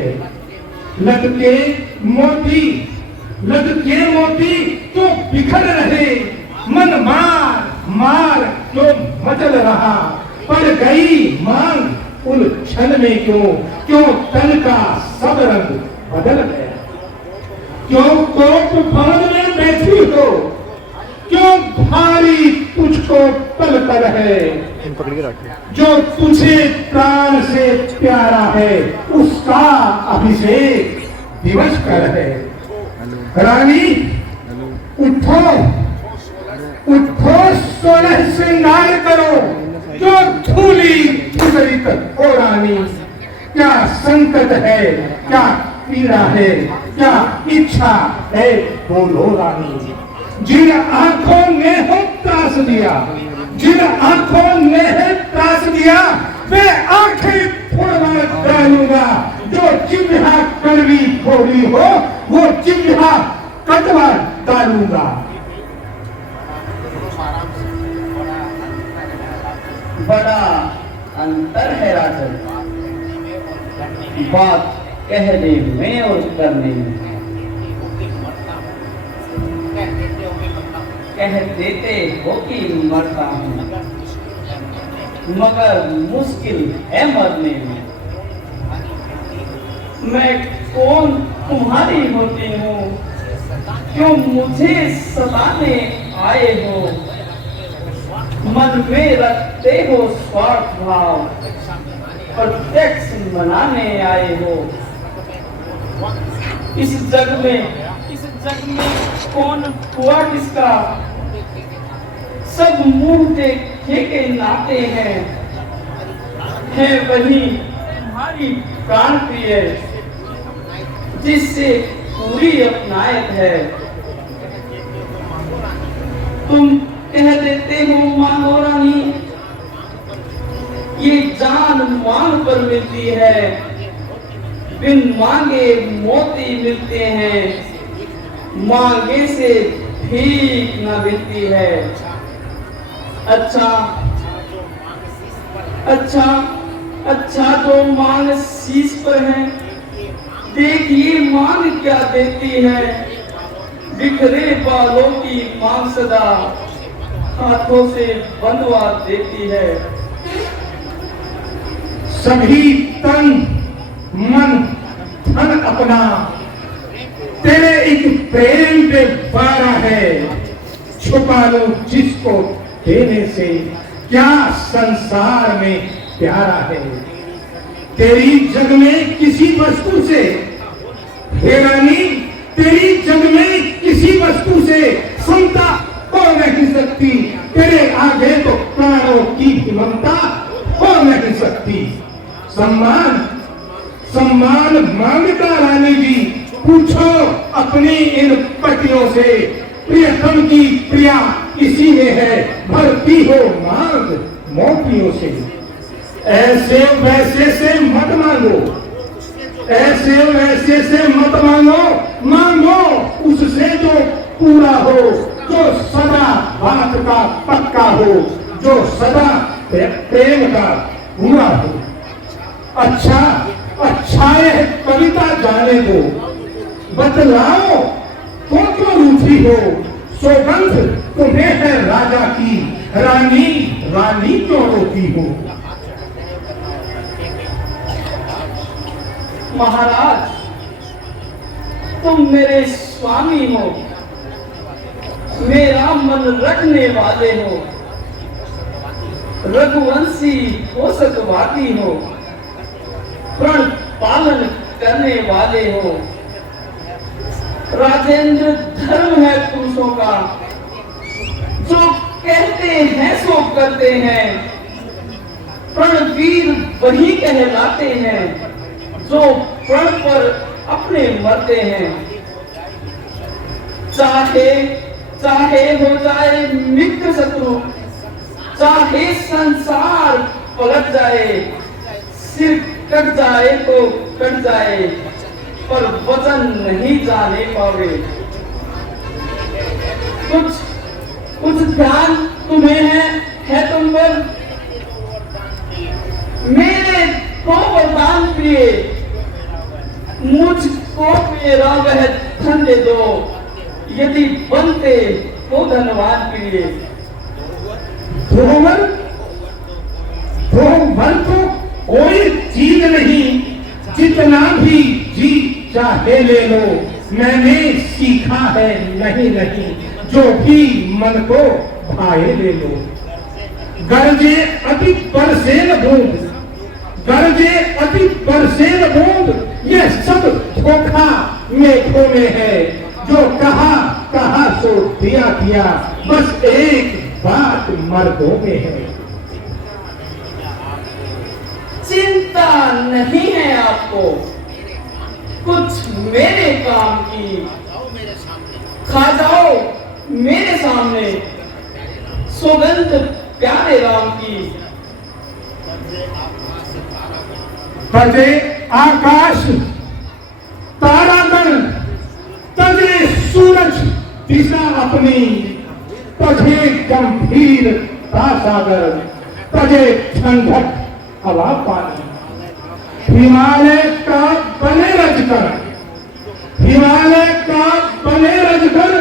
है। लटके मोती, लटके मोती तो बिखर रहे, मन मार मार क्यों मचल रहा, पड़ गई मांग उलझन में क्यों तन का सब रंग बदल गया। क्यों कोट भवन में बैठी हो, क्यों भारी तुझको पल पल है, जो तुझे प्राण से प्यारा है उसका अभिषेक दिवस कर है। रानी उठो उठो, सोलह श्रृंगार करो, जो धूली विपरीत हो रानी। क्या संकट है, क्या पीड़ा है, क्या इच्छा है, बोलो रानी। जिन आंखों ने हो त्रास दिया, जिन आंखों ने है त्रास दिया, वे आंखें फोड़वा डालूंगा। जो जिह्वा कड़वी थोड़ी हो, वो जिह्वा कटवा डालूंगा। बड़ा अंतर है राजन, बात कहने में और करने में। कह देते हो कि मरता हूँ, मगर मुश्किल है मरने में। मैं कौन तुम्हारी होती हूँ, क्यों मुझे सताने आए हो। मन में रखते हो स्वार्थ भाव, प्रत्यक्ष मनाने आए हो। इस जग में कौन हुआ किसका, सब मुंह देखे के नाते हैं। है वही तुम्हारी प्राण प्रिय, जिससे पूरी अपनायत है। तुम कह देते हो मांगो रानी, ये जान मांग पर मिलती है, बिन मांगे मोती मिलते हैं, मांगे से भीख न मिलती है। अच्छा अच्छा अच्छा, जो मांग शीश पर है, देखिए मांग क्या देती है। बिखरे बालों की मांग सदा हाथों से बंधवा देती है। सभी तन मन धन अपना तेरे एक प्रेम पे बारा है। छुपा लो जिसको देने से, क्या संसार में प्यारा है। तेरी जग में किसी वस्तु से, हे रानी, तेरी जग में किसी वस्तु से समता हो नहीं सकती। तेरे आगे तो प्राणों की ममता हो नहीं सकती। सम्मान सम्मान मांगता रानी जी, पूछो अपनी इन पतियों से, प्रियतम की प्रिया इसी में है, भरती हो मांग मोतियों से। ऐसे वैसे से मत मांगो, ऐसे वैसे से मत मांगो, मांगो उससे जो पूरा हो, जो सदा बात का पक्का हो, जो सदा प्रेम का पूरा हो। अच्छा अच्छा, यह कविता जाने दो, बतलाओ तो क्यों रूठी हो। सौगंध तुम्हें है राजा की, रानी रानी क्यों रोती हो। महाराज, तुम मेरे स्वामी हो, मेरा मन रखने वाले हो, रघुवंशी पोषकवादी हो, प्रण पालन करने वाले हो। राजेंद्र धर्म है पुरुषों का, जो कहते हैं सो करते हैं। प्रणवीर वही कहलाते हैं, जो प्रण पर अपने मरते हैं। चाहे चाहे हो जाए मित्र शत्रु, चाहे संसार पलट जाए, सिर कट जाए तो कट जाए, पर वचन नहीं जाने पाओगे। कुछ ध्यान तुम्हें है तुम पर। मेरे तो वरदान प्रिय, मुझको मेरा वह धन दे दो, यदि बनते तो धनवान के लिए। धोवर तो कोई चीज नहीं, जितना भी जी चाहे ले लो, मैंने सीखा है नहीं जो भी मन को भाए ले लो। गरजे अति बरसे न बूंद, गरजे अति बरसे न बूंद, यह सब धोखा मेघों में है। जो कहा सो दिया, बस एक बात मर्दों में है। चिंता नहीं है आपको कुछ मेरे काम की, खा जाओ मेरे सामने सौगंध प्यारे राम की। बजे आकाश तारागण, तजे सूरज दिशा अपनी, तजे गंभीर सागर, तजे ठंडक हवा पानी। हिमालय का बने रजकर, हिमालय का बने रजकर,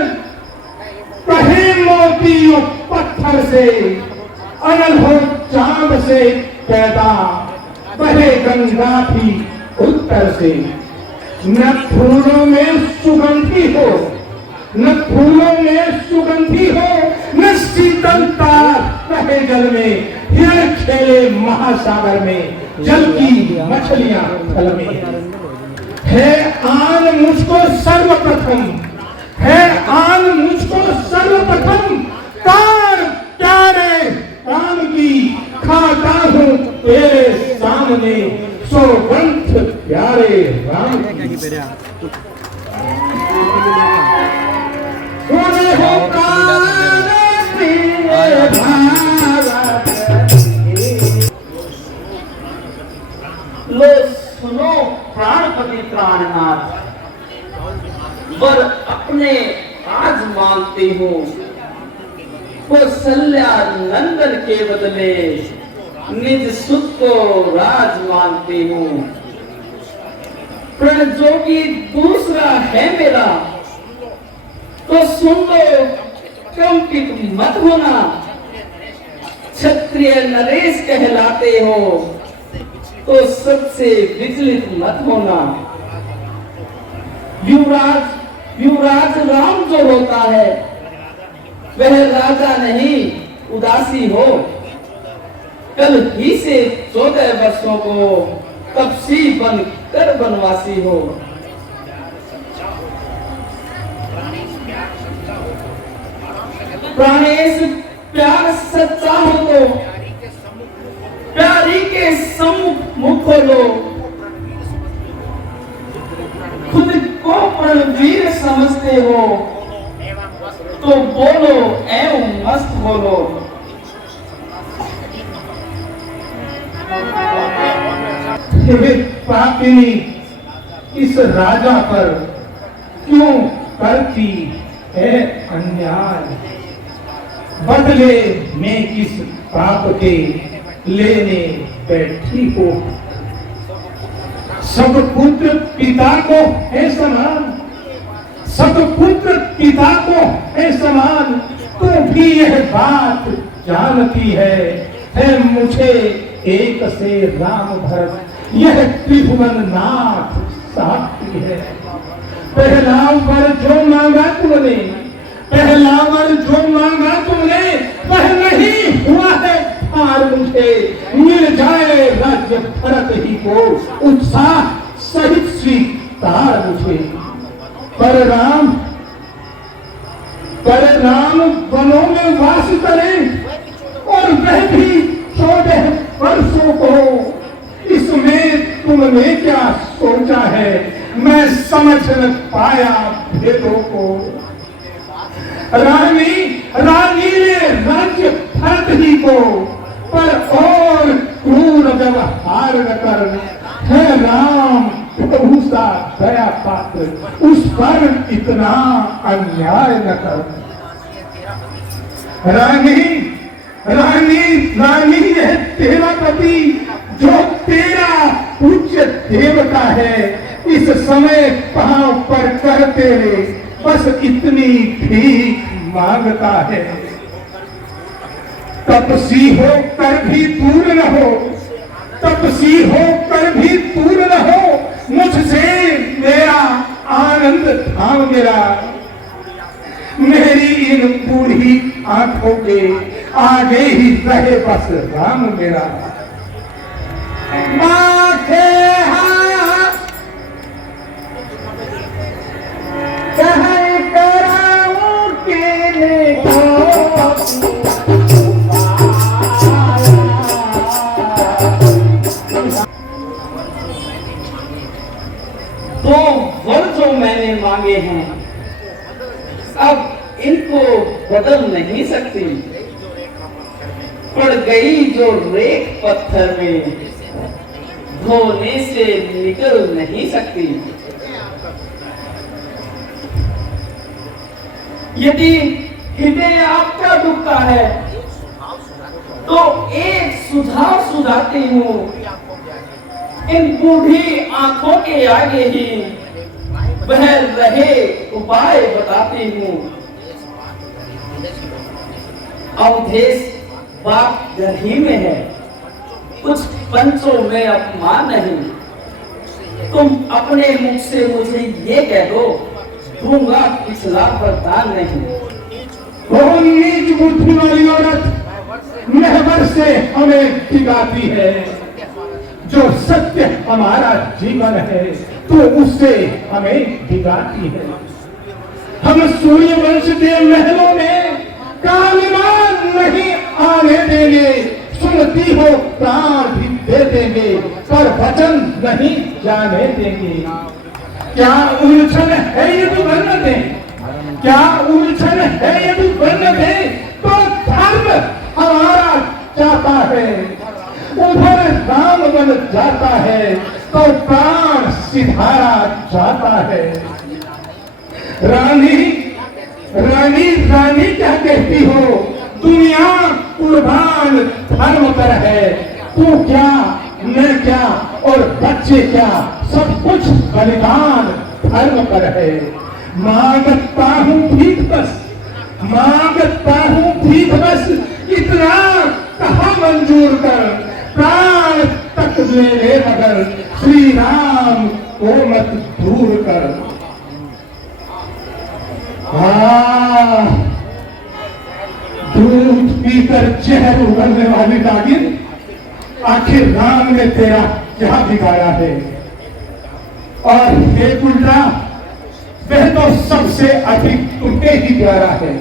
कहे मोती और पत्थर से, अनल हो चांद से पैदा, बहे गंगा भी उत्तर से। न फूलों में सुगंधी हो, न फूलों में सुगंधी हो, न शीतलता रहे जल में, हिरण खेले महासागर में, जल की मछलियां फल में। है आन मुझको सर्वप्रथम, है आन मुझको सर्वप्रथम, कार प्यारे राम की, खाता हूँ तेरे सामने, सो ग्रंथ प्यारे राम की। सुने हो लो सुनो प्राणपति प्राणनाथ, वर अपने आज मांगती हूँ, कौशल्या नंदन के बदले निज सुख को राज मांगती हूँ। प्रण जो कि दूसरा है मेरा, तो सुन लो कंपित मत होना, क्षत्रिय नरेश कहलाते हो तो सबसे विचलित मत होना। युवराज राम जो होता है वह राजा नहीं उदासी हो, कल ही से 14 वर्षों को तपसी बन कर बनवासी हो। प्राणेश प्यार सच्चा हो तो प्यारी के सम्मुख मुख खोलो, खुद को परमवीर समझते हो तो बोलो एवं मस्त बोलो। पापिनी इस राजा पर क्यों करती है अन्याय, बदले में किस पाप के लेने बैठी हो। सब पुत्र पिता को है समान, सब पुत्र पिता को है समान, तो भी यह बात जानती है मुझे एक से राम भरत, यह त्रिभुवन नाथ साक्षी है। पहला वर जो मांगा तुमने, पहला वर जो मांगा तुमने, वह नहीं हुआ है हार मुझे, मिल जाए राज्य भरत ही को, उत्साह सहित स्वीकार मुझे। पर राम वनों में वास करें और वह भी 14 वर्षों को, इसमें तुमने क्या सोचा है, मैं समझ न पाया भेदों को। रानी ने राज्य भरत ही को, पर और क्रूर व्यवहार न कर, है राम प्रभु सा दया पात्र, उस पर इतना अन्याय न कर। रानी यह तेरा पति जो तेरा पूज्य देवता है, इस समय पांव पर कर तेरे बस इतनी भीख मांगता है। तपसी हो कर भी दूर रहो, तपसी हो कर भी दूर रहो, मुझसे मेरा आनंद धाम मेरा। मेरी इन बूढ़ी आंखों के आगे ही रहे बस राम मेरा। माथे हाथ कह कराऊं केले को, दो वर जो मैंने मांगे हैं अब इनको बदल नहीं सकती। पड़ गई जो रेत पत्थर में धोने से निकल नहीं सकती। यदि हृदय आपका दुखता है तो एक सुझाव सुझाती हूँ, इन बूढ़ी आंखों के आगे ही बह रहे उपाय बताती हूँ। अवधेश बाप घर ही में है, कुछ पंचों में अपमान नहीं। तुम अपने मुख से मुझे ये कह दो, दूंगा पिछला वरदान नहीं। वो नीच बुद्धि वाली औरत महवर से हमें खिलाती है। जो सत्य हमारा जीवन है तो उससे हमें भिगाती है। हम सूर्यवंश के महलों में कालिमान नहीं आने देंगे। सुनती हो प्राण भी दे देंगे पर वचन नहीं जाने देंगे। क्या उलझन है यदि वर्ण दे, क्या उलझन है यदि वर्ण दे तो धर्म हमारा जाता है। उधर राम बन जाता है तो प्राण सिधारा जाता है। रानी रानी रानी क्या कहती हो, दुनिया कुर्बान धर्म पर है। तू क्या मैं क्या और बच्चे क्या, सब कुछ बलिदान धर्म पर है। मांगता हूँ भीख बस, मांगता हूँ भीख बस, इतना कहा मंजूर कर। प्राण तक मेरे मगर श्री राम को मत दूर कर। दूध पीकर जहर उगलने वाली नागिन, आखिर राम ने तेरा क्या बिगाड़ा है। और हे उल्टा, वह तो सबसे अधिक तुम्हें ही प्यारा है।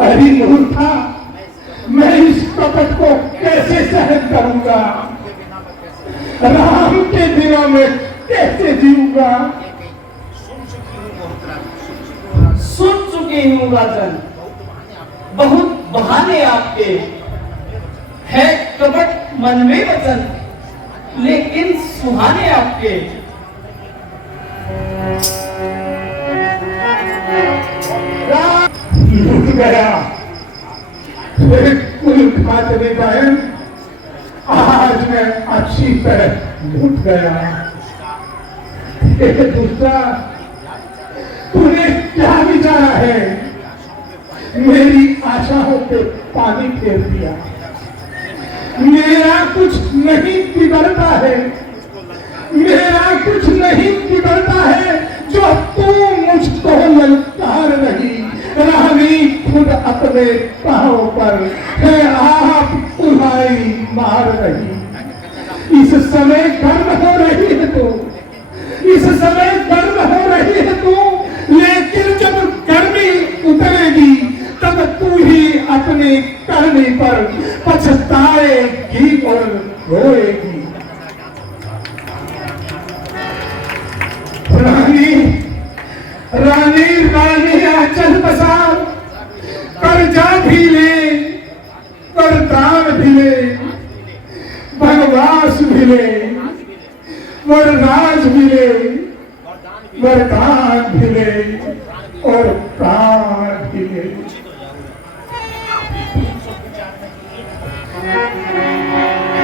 अरे मूर्खा, मैं इस कपट को कैसे सहन करूंगा, राम के दिनों में कैसे जीऊंगा। सुन चुकी हूँ राजन, बहुत बहाने आपके है, कपट मन में वचन, लेकिन सुहाने आपके। लूट गया कुल खातरे बहन, आज मैं अच्छी तरह लूट गया। दूसरा, तूने क्या विचारा है, मेरी आशाओं पे पानी फेर दिया। मेरा कुछ नहीं बिगड़ता है, मेरा कुछ नहीं बिगड़ता है, जो तू मुझको ललकार रही। रानी खुद अपने पांव पर है आप उलाई मार रही। इस समय गर्म हो रही है तू, इस समय गर्म हो रही है तू, लेकिन जब गर्मी उतरेगी तब तू ही अपने करने पर पछताएगी और रोएगी। रानी रानी रानी आंचल पसार, कर्जा भी ले, करदान भी ले, वनवास भी ले, वरराज भी ले, वरदान भी ले और